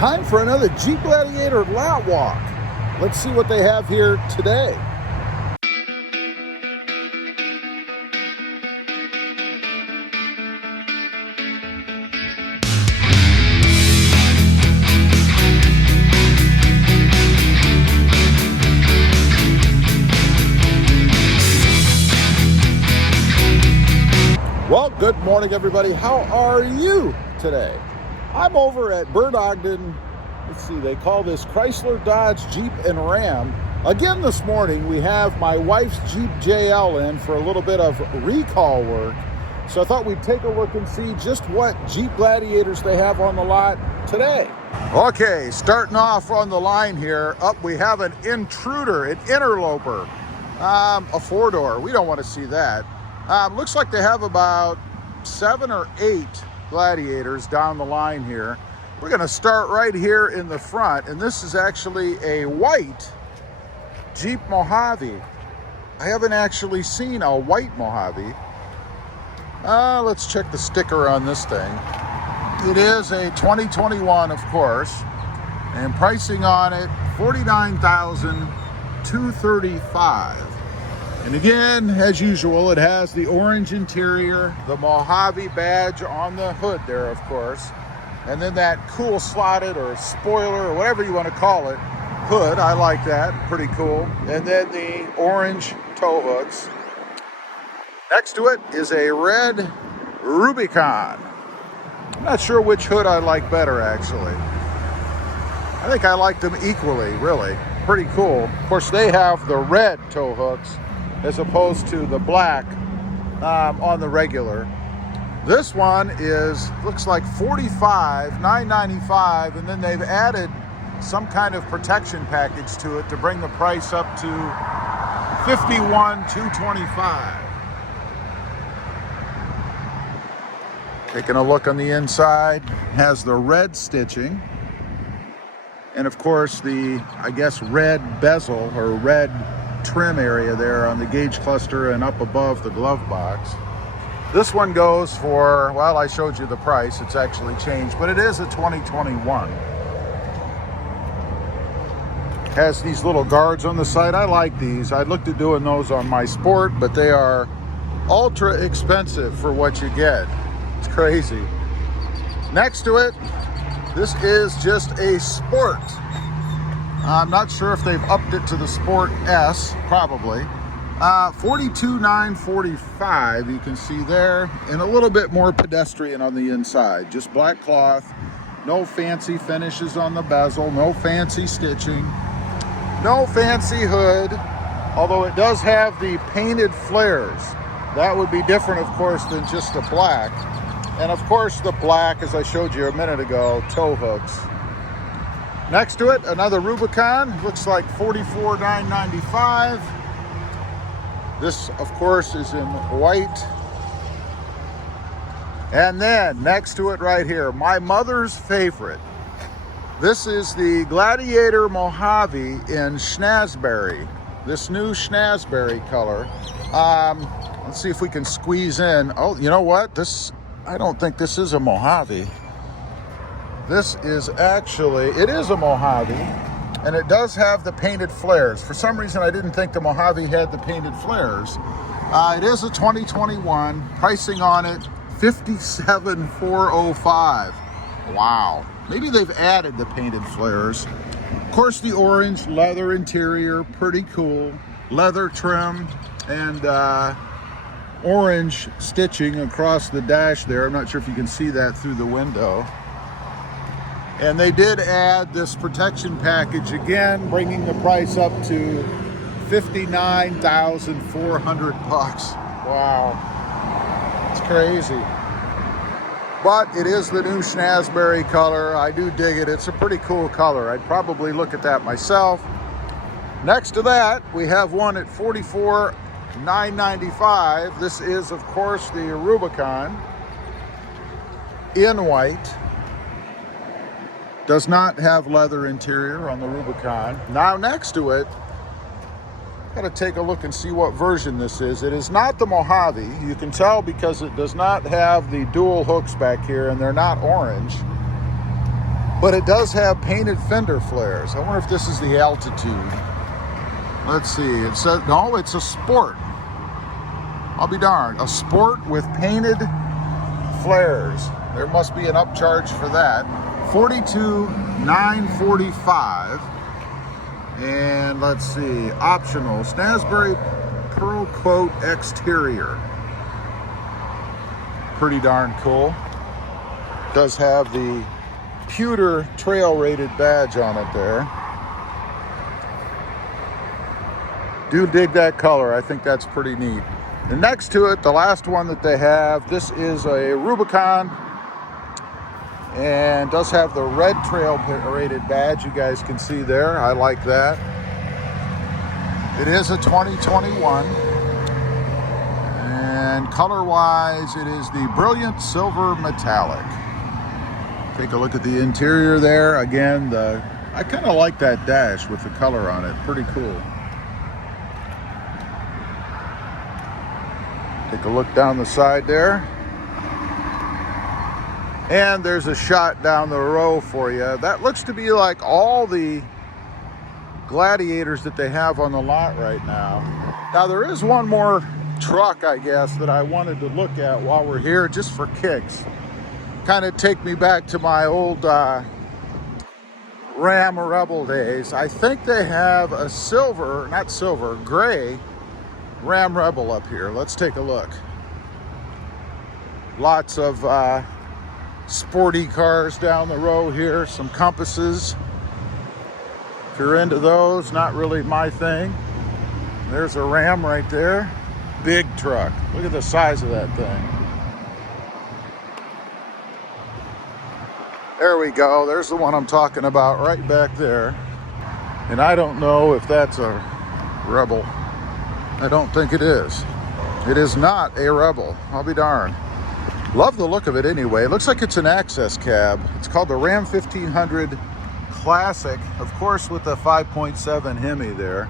Time for another Jeep Gladiator Lot Walk. Let's see what they have here today. Well, good morning, everybody. How are you today? I'm over at Bird Ogden. Let's see, they call this Chrysler, Dodge, Jeep, and Ram. Again this morning, we have my wife's Jeep JL in for a little bit of recall work. So I thought we'd take a look and see just what Jeep Gladiators they have on the lot today. Okay, starting off on the line here, up we have an intruder, an interloper, a four-door. We don't want to see that. Looks like they have about 7 or 8 Gladiators down the line here. We're going to start right here in the front, and this is actually a white Jeep Mojave. I haven't actually seen a white Mojave. Let's check the sticker on this thing. It is a 2021, of course, and pricing on it $49,235. And again, as usual, it has the orange interior, the Mojave badge on the hood there, of course, and then that cool slotted or spoiler or whatever you want to call it, hood. I like that, pretty cool. And then the orange tow hooks. Next to it is a red Rubicon. I'm not sure which hood I like better, actually. I think I like them equally, really. Pretty cool. Of course, they have the red tow hooks as opposed to the black on the regular. This one looks like $45,995, and then they've added some kind of protection package to it to bring the price up to $51,225. Taking a look on the inside, has the red stitching, and of course the, I guess, red bezel or red trim area there on the gauge cluster and up above the glove box. This one goes for, well, I showed you the price, it's actually changed, but it is a 2021. Has these little guards on the side. I like these. I looked at doing those on my Sport, but they are ultra expensive for what you get. It's crazy. Next to it, this is just a Sport. I'm not sure if they've upped it to the Sport S, probably. $42,945, you can see there, and a little bit more pedestrian on the inside. Just black cloth, no fancy finishes on the bezel, no fancy stitching, no fancy hood, although it does have the painted flares. That would be different, of course, than just the black. And of course, the black, as I showed you a minute ago, tow hooks. Next to it, another Rubicon. Looks like $44,995. This, of course, is in white. And then, next to it right here, my mother's favorite. This is the Gladiator Mojave in Schnazberry. This new Schnazberry color. Let's see if we can squeeze in. Oh, you know what? I don't think this is a Mojave. This is actually, it is a Mojave, and it does have the painted flares. For some reason, I didn't think the Mojave had the painted flares. It is a 2021, pricing on it $57,405. Wow. Maybe they've added the painted flares. Of course, the orange leather interior, pretty cool. Leather trim and orange stitching across the dash there. I'm not sure if you can see that through the window. And they did add this protection package again, bringing the price up to $59,400. Wow, it's crazy. But it is the new Schnazberry color. I do dig it. It's a pretty cool color. I'd probably look at that myself. Next to that, we have one at $44,995. This is, of course, the Rubicon in white. Does not have leather interior on the Rubicon. Now next to it, got to take a look and see what version this is. It is not the Mojave. You can tell because it does not have the dual hooks back here, and they're not orange. But it does have painted fender flares. I wonder if this is the altitude. Let's see, it says, no, it's a Sport. I'll be darned, a Sport with painted flares. There must be an upcharge for that. $42,945. And let's see, optional, Snazberry Pearl Coat exterior. Pretty darn cool. Does have the pewter trail rated badge on it there. Do dig that color. I think that's pretty neat. And next to it, the last one that they have, this is a Rubicon and does have the red trail rated badge. You guys can see there. I like that. It is a 2021. And color-wise, it is the Brilliant Silver Metallic. Take a look at the interior there. Again, I kind of like that dash with the color on it. Pretty cool. Take a look down the side there. And there's a shot down the row for you. That looks to be like all the Gladiators that they have on the lot right now. Now there is one more truck, I guess, that I wanted to look at while we're here, just for kicks. Kind of take me back to my old Ram Rebel days. I think they have a gray Ram Rebel up here. Let's take a look. Lots of sporty cars down the row here. Some compasses. If you're into those, not really my thing. There's a Ram right there. Big truck. Look at the size of that thing. There we go. There's the one I'm talking about right back there. And I don't know if that's a Rebel. I don't think it is. It is not a Rebel. I'll be darned. Love the look of it anyway. It looks like it's an access cab. It's called the Ram 1500 Classic, of course, with the 5.7 Hemi there.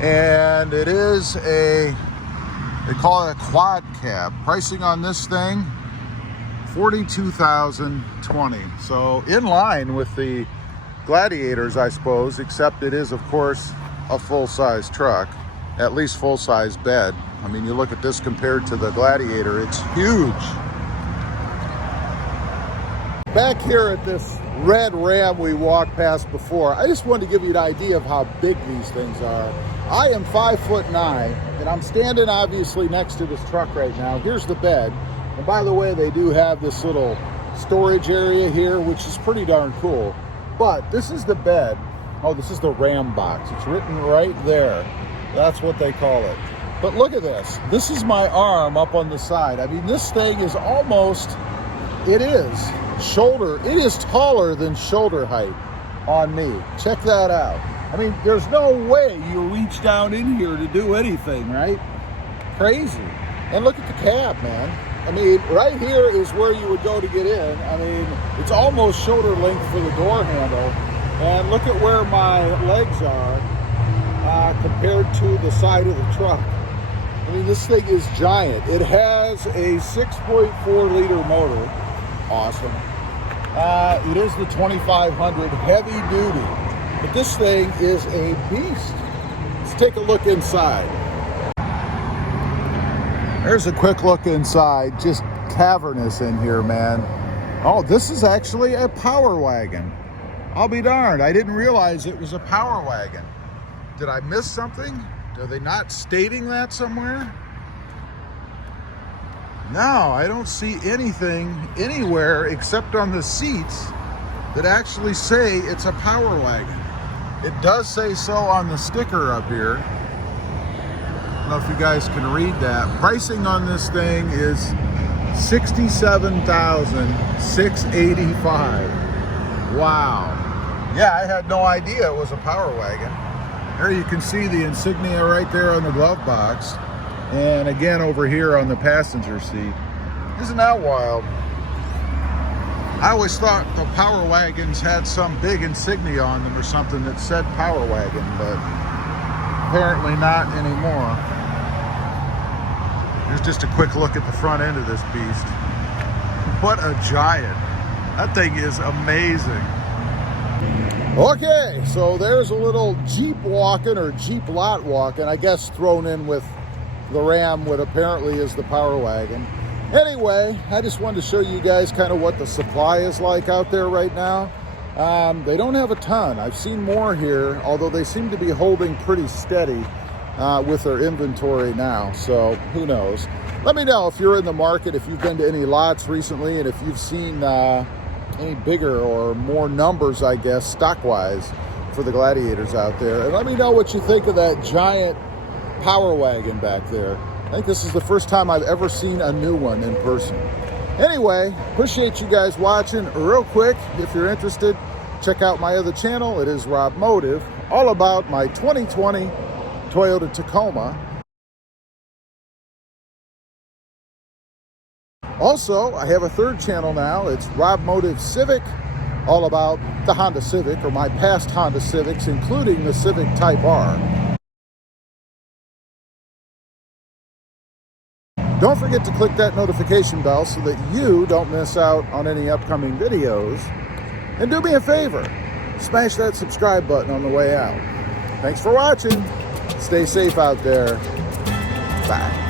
And it is they call it a quad cab. Pricing on this thing, $42,020. So in line with the Gladiators, I suppose, except it is, of course, a full-size truck, at least full-size bed. I mean, you look at this compared to the Gladiator, it's huge. Back here at this red Ram we walked past before, I just wanted to give you an idea of how big these things are. I am 5'9", and I'm standing obviously next to this truck right now. Here's the bed. And by the way, they do have this little storage area here, which is pretty darn cool. But this is the bed. Oh, this is the Ram box. It's written right there. That's what they call it. But look at this. This is my arm up on the side. I mean, this thing is almost, it is taller than shoulder height on me. Check that out. I mean, there's no way you reach down in here to do anything, right? Crazy. And look at the cab, man. I mean, right here is where you would go to get in. I mean, it's almost shoulder length for the door handle. And look at where my legs are compared to the side of the truck. I mean, this thing is giant. It has a 6.4 liter motor. Awesome. It is the 2500 heavy duty. But this thing is a beast. Let's take a look inside. There's a quick look inside. Just cavernous in here, man. Oh, this is actually a power wagon. I'll be darned. I didn't realize it was a power wagon. Did I miss something? Are they not stating that somewhere? No, I don't see anything anywhere except on the seats that actually say it's a power wagon. It does say so on the sticker up here. I don't know if you guys can read that. Pricing on this thing is $67,685. Wow. Yeah, I had no idea it was a power wagon. There you can see the insignia right there on the glove box. And again over here on the passenger seat. Isn't that wild? I always thought the power wagons had some big insignia on them or something that said power wagon, but apparently not anymore. Here's just a quick look at the front end of this beast. What a giant. That thing is amazing. Okay, so there's a little Jeep walking, or Jeep Lot walking, I guess thrown in with the Ram, what apparently is the Power Wagon. Anyway, I just wanted to show you guys kind of what the supply is like out there right now. They don't have a ton. I've seen more here, although they seem to be holding pretty steady with their inventory now, so who knows. Let me know if you're in the market, if you've been to any lots recently, and if you've seen any bigger or more numbers, I guess, stock-wise for the Gladiators out there. And let me know what you think of that giant Power Wagon back there. I think this is the first time I've ever seen a new one in person. Anyway, appreciate you guys watching. Real quick, if you're interested, check out my other channel. It is Rob Motive, all about my 2020 Toyota Tacoma. Also, I have a third channel now. It's Rob Motive Civic, all about the Honda Civic, or my past Honda Civics, including the Civic Type R. Don't forget to click that notification bell so that you don't miss out on any upcoming videos. And do me a favor, smash that subscribe button on the way out. Thanks for watching. Stay safe out there. Bye.